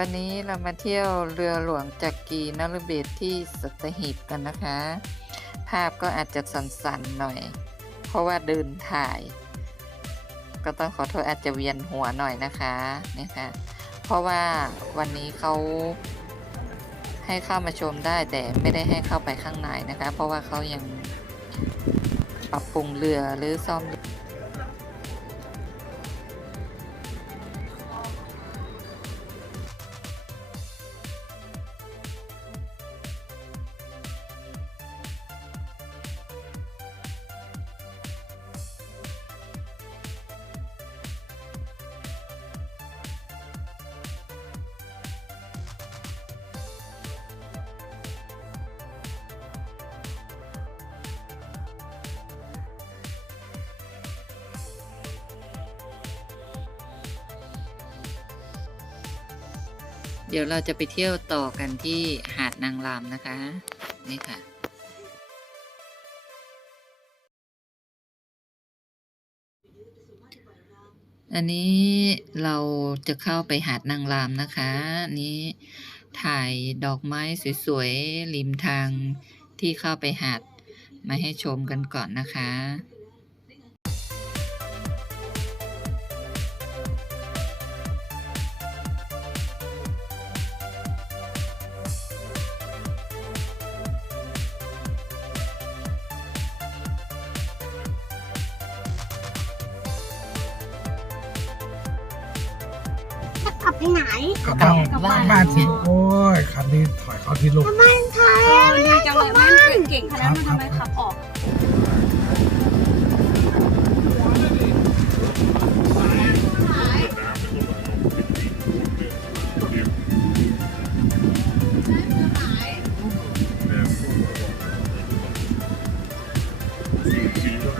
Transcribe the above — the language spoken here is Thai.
วันนี้เรามาเที่ยวเรือหลวงจักรีนรเบศที่สัตหีบกันนะคะ ภาพก็อาจจะสั่นๆหน่อย เพราะว่าเดินถ่าย ก็ต้องขอโทษอาจจะเวียนหัวหน่อยนะคะนี่ค่ะ เพราะว่าวันนี้เขาให้เข้ามาชมได้แต่ไม่ได้ให้เข้าไปข้างในนะคะ เพราะว่าเขายังปรับปรุงเรือหรือซ่อม เดี๋ยวเราจะไปเที่ยวต่อกันที่หาดนางรามนะคะ นี่ค่ะอันนี้เราจะเข้าไปหาดนางรามนะคะนนี้ถ่ายดอกไม้สวยๆริมทางที่เข้าไปหาดมาให้ชมกันก่อนนะคะ บไปไหนกลับบ้านบ้านสิโอ้ยคันนี้ถอยเข้าที่ลูกทำไมถอยไม่ได้จังเลยเก่งขนาดนั้นทำไมขับออกสี่สี่ก็